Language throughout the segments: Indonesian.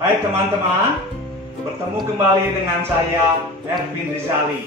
Hai teman-teman, bertemu kembali dengan saya Ervin Rizali.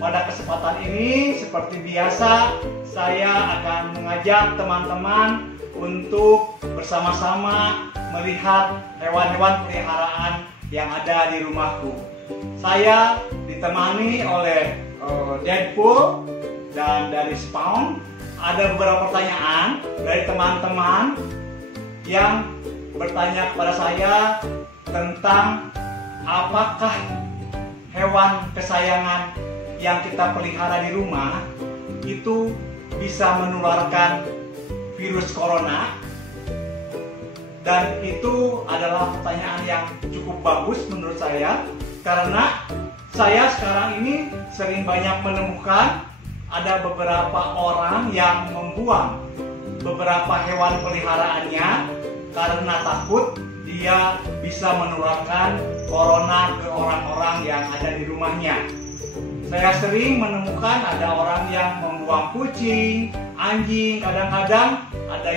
Pada kesempatan ini, seperti biasa, saya akan mengajak teman-teman untuk bersama-sama melihat hewan-hewan peliharaan yang ada di rumahku. Saya ditemani oleh Deadpool dan dari Spawn. Ada beberapa pertanyaan dari teman-teman yang bertanya kepada saya tentang apakah hewan kesayangan yang kita pelihara di rumah itu bisa menularkan virus corona. Dan itu adalah pertanyaan yang cukup bagus menurut saya, karena saya sekarang ini sering banyak menemukan ada beberapa orang yang membuang beberapa hewan peliharaannya karena takut dia bisa menularkan corona ke orang-orang yang ada di rumahnya. Saya sering menemukan ada orang yang membuang kucing, anjing, kadang-kadang ada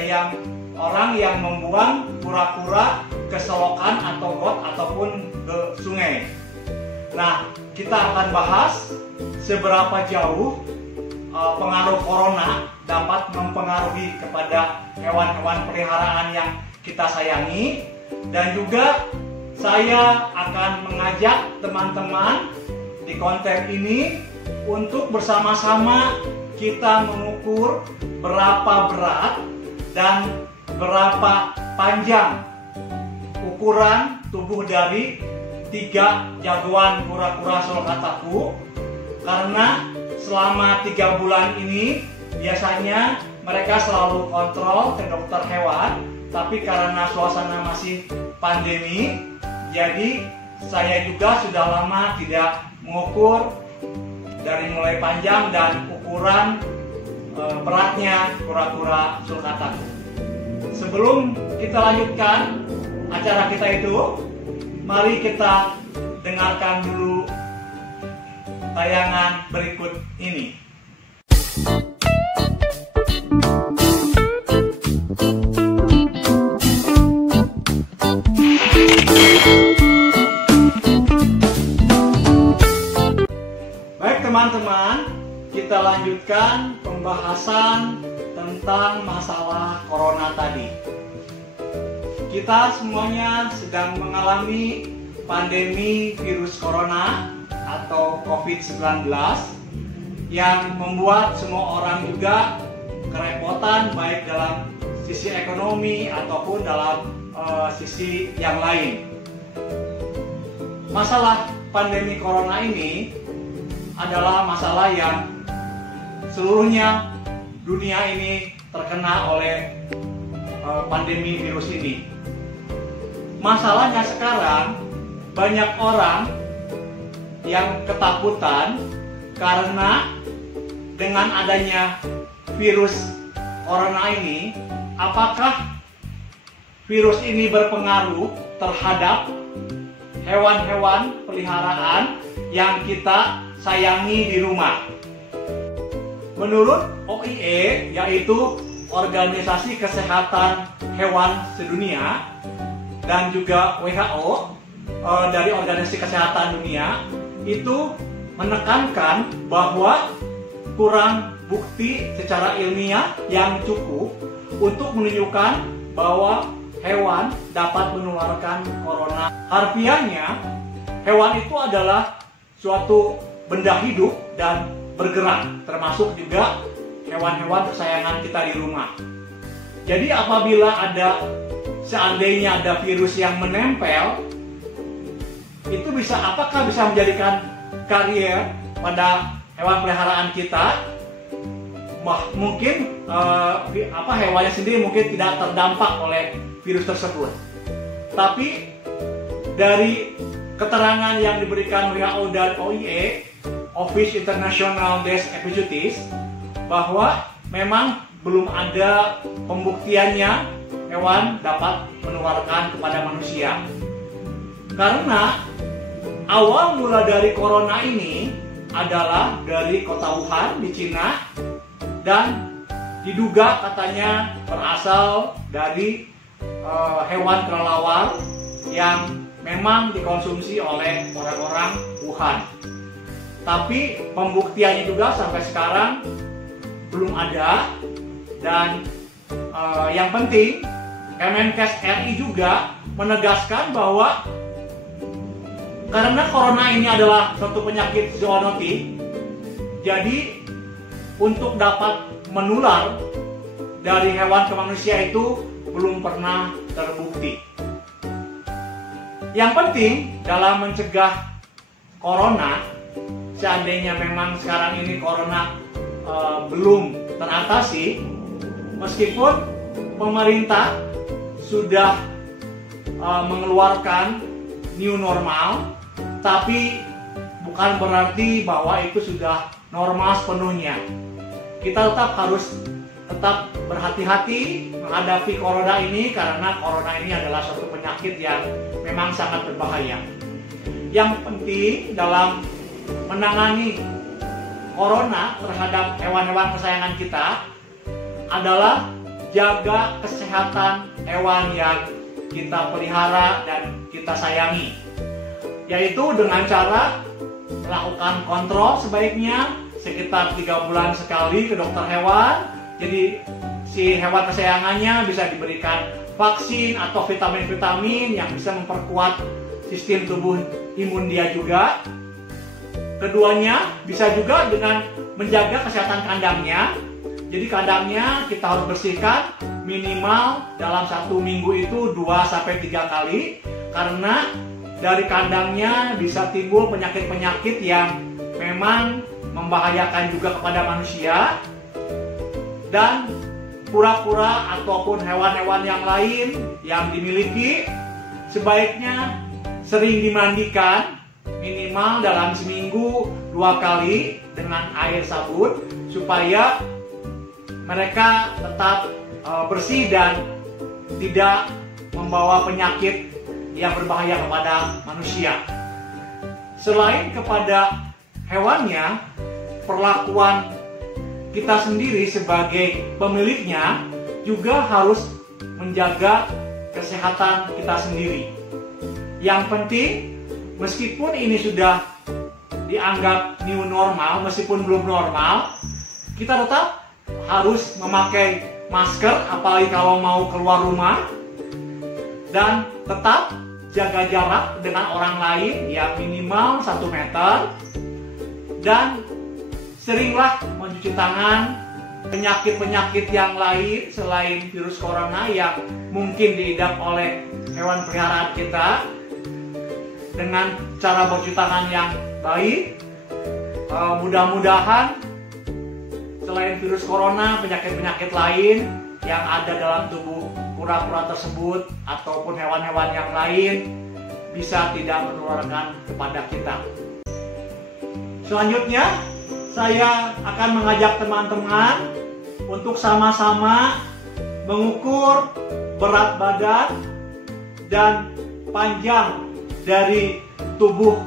orang yang membuang kura-kura ke selokan atau got ataupun ke sungai. Nah, kita akan bahas seberapa jauh pengaruh corona dapat mempengaruhi kepada hewan-hewan peliharaan yang kita sayangi, dan juga saya akan mengajak teman-teman di konten ini untuk bersama-sama kita mengukur berapa berat dan berapa panjang ukuran tubuh dari 3 jagoan kura-kura sulcataku, karena selama 3 bulan ini biasanya mereka selalu kontrol ke dokter hewan, tapi karena suasana masih pandemi, jadi saya juga sudah lama tidak mengukur dari mulai panjang dan ukuran beratnya kura-kura sulcataku. Sebelum kita lanjutkan acara kita itu, mari kita dengarkan dulu tayangan berikut ini. Baik teman-teman, kita lanjutkan pembahasan tentang masalah corona tadi. Kita semuanya sedang mengalami pandemi virus corona atau COVID-19 yang membuat semua orang juga kerepotan, baik dalam sisi ekonomi ataupun dalam sisi yang lain. Masalah pandemi corona ini adalah masalah yang seluruhnya dunia ini terkena oleh pandemi virus ini. Masalahnya sekarang banyak orang yang ketakutan karena dengan adanya virus corona ini, apakah virus ini berpengaruh terhadap hewan-hewan peliharaan yang kita sayangi di rumah. Menurut OIE, yaitu Organisasi Kesehatan Hewan Sedunia, dan juga WHO dari Organisasi Kesehatan Dunia, itu menekankan bahwa kurang bukti secara ilmiah yang cukup untuk menunjukkan bahwa hewan dapat menularkan corona. Harfiahnya, hewan itu adalah suatu benda hidup dan bergerak, termasuk juga hewan-hewan kesayangan kita di rumah. Jadi apabila seandainya ada virus yang menempel, itu apakah bisa menjadikan karier pada hewan peliharaan kita? Mungkin hewannya sendiri mungkin tidak terdampak oleh virus tersebut. Tapi dari keterangan yang diberikan WHO dan OIE, Office International des Epizooties, bahwa memang belum ada pembuktiannya hewan dapat menularkan kepada manusia. Karena awal mula dari corona ini adalah dari kota Wuhan di Cina, dan diduga katanya berasal dari hewan kelelawar yang memang dikonsumsi oleh orang-orang Wuhan. Tapi pembuktiannya juga sampai sekarang belum ada. Dan yang penting Kemenkes RI juga menegaskan bahwa karena corona ini adalah suatu penyakit zoonotik, jadi untuk dapat menular dari hewan ke manusia itu belum pernah terbukti. Yang penting dalam mencegah corona, seandainya memang sekarang ini corona belum teratasi, meskipun pemerintah sudah mengeluarkan new normal, tapi bukan berarti bahwa itu sudah normal sepenuhnya. Kita harus tetap berhati-hati menghadapi corona ini, karena corona ini adalah suatu penyakit yang memang sangat berbahaya. Yang penting dalam menangani corona terhadap hewan-hewan kesayangan kita adalah jaga kesehatan hewan yang kita pelihara dan kita sayangi, yaitu dengan cara melakukan kontrol sebaiknya sekitar 3 bulan sekali ke dokter hewan. Jadi si hewan kesayangannya bisa diberikan vaksin atau vitamin-vitamin yang bisa memperkuat sistem tubuh imun dia juga. Keduanya bisa juga dengan menjaga kesehatan kandangnya. Jadi kandangnya kita harus bersihkan minimal dalam 1 minggu itu 2-3 kali, karena dari kandangnya bisa timbul penyakit-penyakit yang memang membahayakan juga kepada manusia. Dan kura-kura ataupun hewan-hewan yang lain yang dimiliki sebaiknya sering dimandikan minimal dalam seminggu 2 kali dengan air sabun, supaya mereka tetap bersih dan tidak membawa penyakit yang berbahaya kepada manusia. Selain kepada hewannya, perlakuan kita sendiri sebagai pemiliknya juga harus menjaga kesehatan kita sendiri. Yang penting, meskipun ini sudah dianggap new normal, meskipun belum normal, kita tetap harus memakai masker, apalagi kalau mau keluar rumah, dan tetap jaga jarak dengan orang lain yang minimal 1 meter, dan seringlah mencuci tangan. Penyakit-penyakit yang lain selain virus corona yang mungkin diidap oleh hewan peliharaan kita, dengan cara bercuci tangan yang baik, mudah-mudahan selain virus corona, penyakit-penyakit lain yang ada dalam tubuh kura-kura tersebut ataupun hewan-hewan yang lain bisa tidak menularkan kepada kita. Selanjutnya, saya akan mengajak teman-teman untuk sama-sama mengukur berat badan dan panjang dari tubuh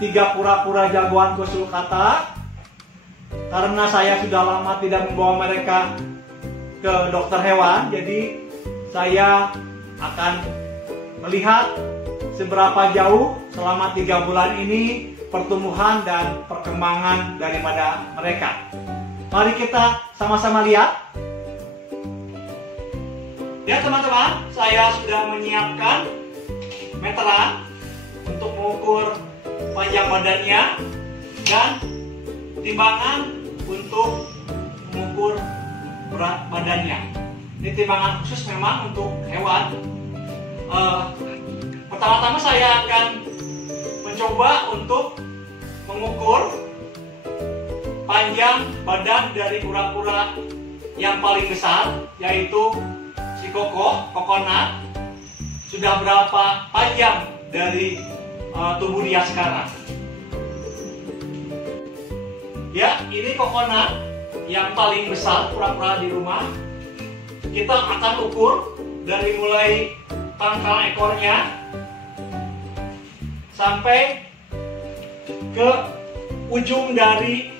3 kura-kura jagoanku sulcata. Karena saya sudah lama tidak membawa mereka ke dokter hewan, jadi saya akan melihat seberapa jauh selama 3 bulan ini pertumbuhan dan perkembangan daripada mereka. Mari kita sama-sama lihat. Ya teman-teman, saya sudah menyiapkan meteran untuk mengukur panjang badannya dan timbangan untuk mengukur berat badannya. Ini timbangan khusus memang untuk hewan. Pertama-tama saya akan mencoba untuk mengukur panjang badan dari kura-kura yang paling besar, yaitu si kokonat. Sudah berapa panjang dari tubuh dia sekarang. Ya, ini kokonat yang paling besar kura-kura di rumah. Kita akan ukur dari mulai pangkal ekornya sampai ke ujung dari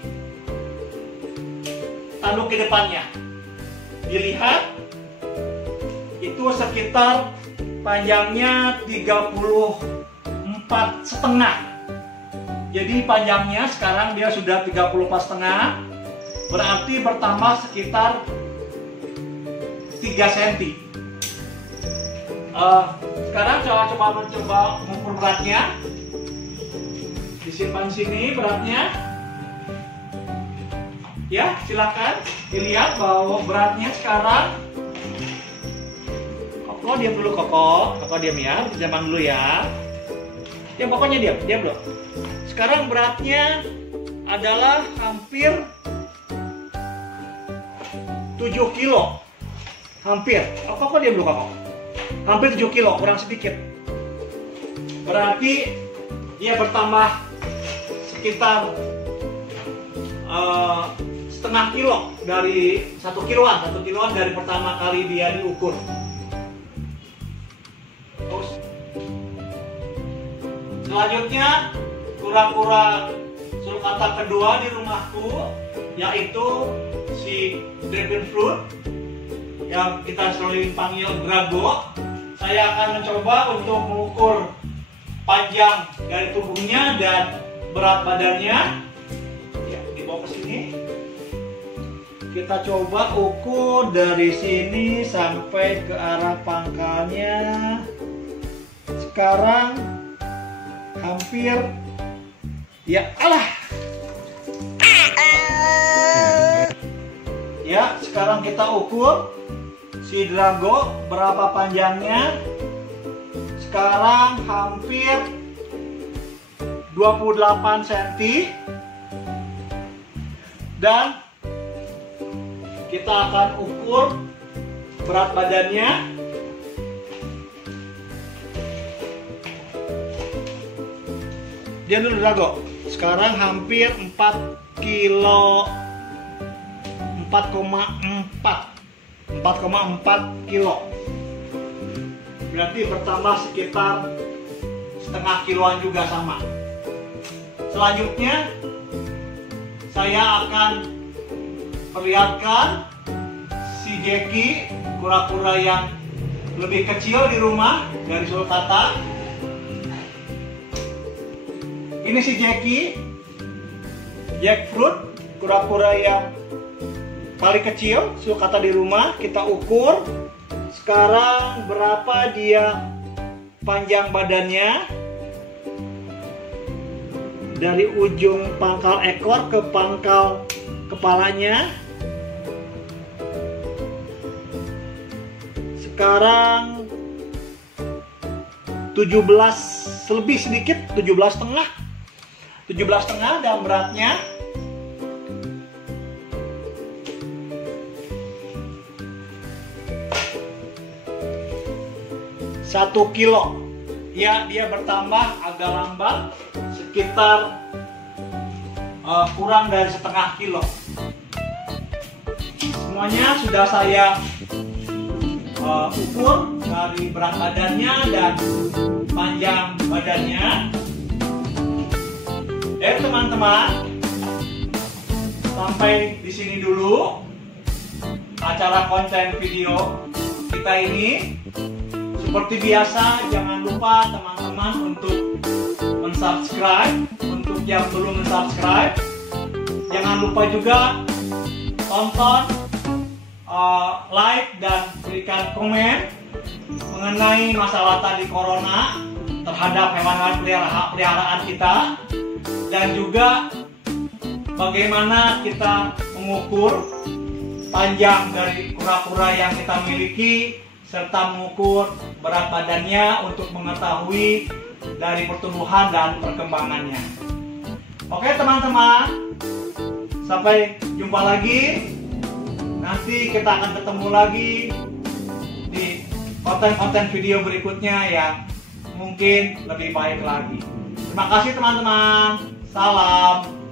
tanduk ke depannya. Dilihat itu sekitar panjangnya 34,5. Jadi panjangnya sekarang dia sudah 34,5, berarti bertambah sekitar 3 cm. Sekarang coba mengukur beratnya. Disimpan sini beratnya. Ya, silakan dilihat bahwa beratnya sekarang. Koko diam dulu, Koko diam ya, zaman dulu ya. Ya pokoknya diam dulu. Sekarang beratnya adalah hampir 7 kilo. Hampir. Koko diam dulu, Koko. Hampir 7 kilo, kurang sedikit. Berarti dia bertambah sekitar setengah kilo dari 1 kiloan dari pertama kali dia diukur. Terus selanjutnya kura-kura sulcata kedua di rumahku, yaitu si dragon fruit yang kita sering panggil drago. Saya akan mencoba untuk mengukur panjang dari tubuhnya dan berat badannya. Ya, dibawa ke sini. Kita coba ukur dari sini sampai ke arah pangkalnya. Sekarang hampir, ya alah. Ya, sekarang kita ukur si drago berapa panjangnya. Sekarang hampir 28 cm. Dan kita akan ukur berat badannya. Dia dulu drago. Sekarang hampir 4 kilo. 4,4 kilo. Berarti bertambah sekitar setengah kiloan juga sama. Selanjutnya saya akan perlihatkan si Jackie, kura-kura yang lebih kecil di rumah dari sulcata. Ini si Jackie, jackfruit, kura-kura yang paling kecil sulcata di rumah. Kita ukur sekarang berapa dia panjang badannya dari ujung pangkal ekor ke pangkal kepalanya. Sekarang 17 lebih sedikit, 17,5 dan beratnya 1 kilo. Ya, dia bertambah agak lambat, sekitar kurang dari setengah kilo. Semuanya sudah saya ukur dari berat badannya dan panjang badannya. Teman-teman, sampai di sini dulu acara konten video kita ini. Seperti biasa, jangan lupa teman-teman untuk mensubscribe. Untuk yang belum mensubscribe, jangan lupa juga tonton, like dan berikan komen mengenai masalah tadi corona terhadap hewan-hewan peliharaan kita, dan juga bagaimana kita mengukur panjang dari kura-kura yang kita miliki, serta mengukur berat badannya untuk mengetahui dari pertumbuhan dan perkembangannya. Oke teman-teman, sampai jumpa lagi. Nanti kita akan ketemu lagi di konten-konten video berikutnya yang mungkin lebih baik lagi. Terima kasih teman-teman. Salam.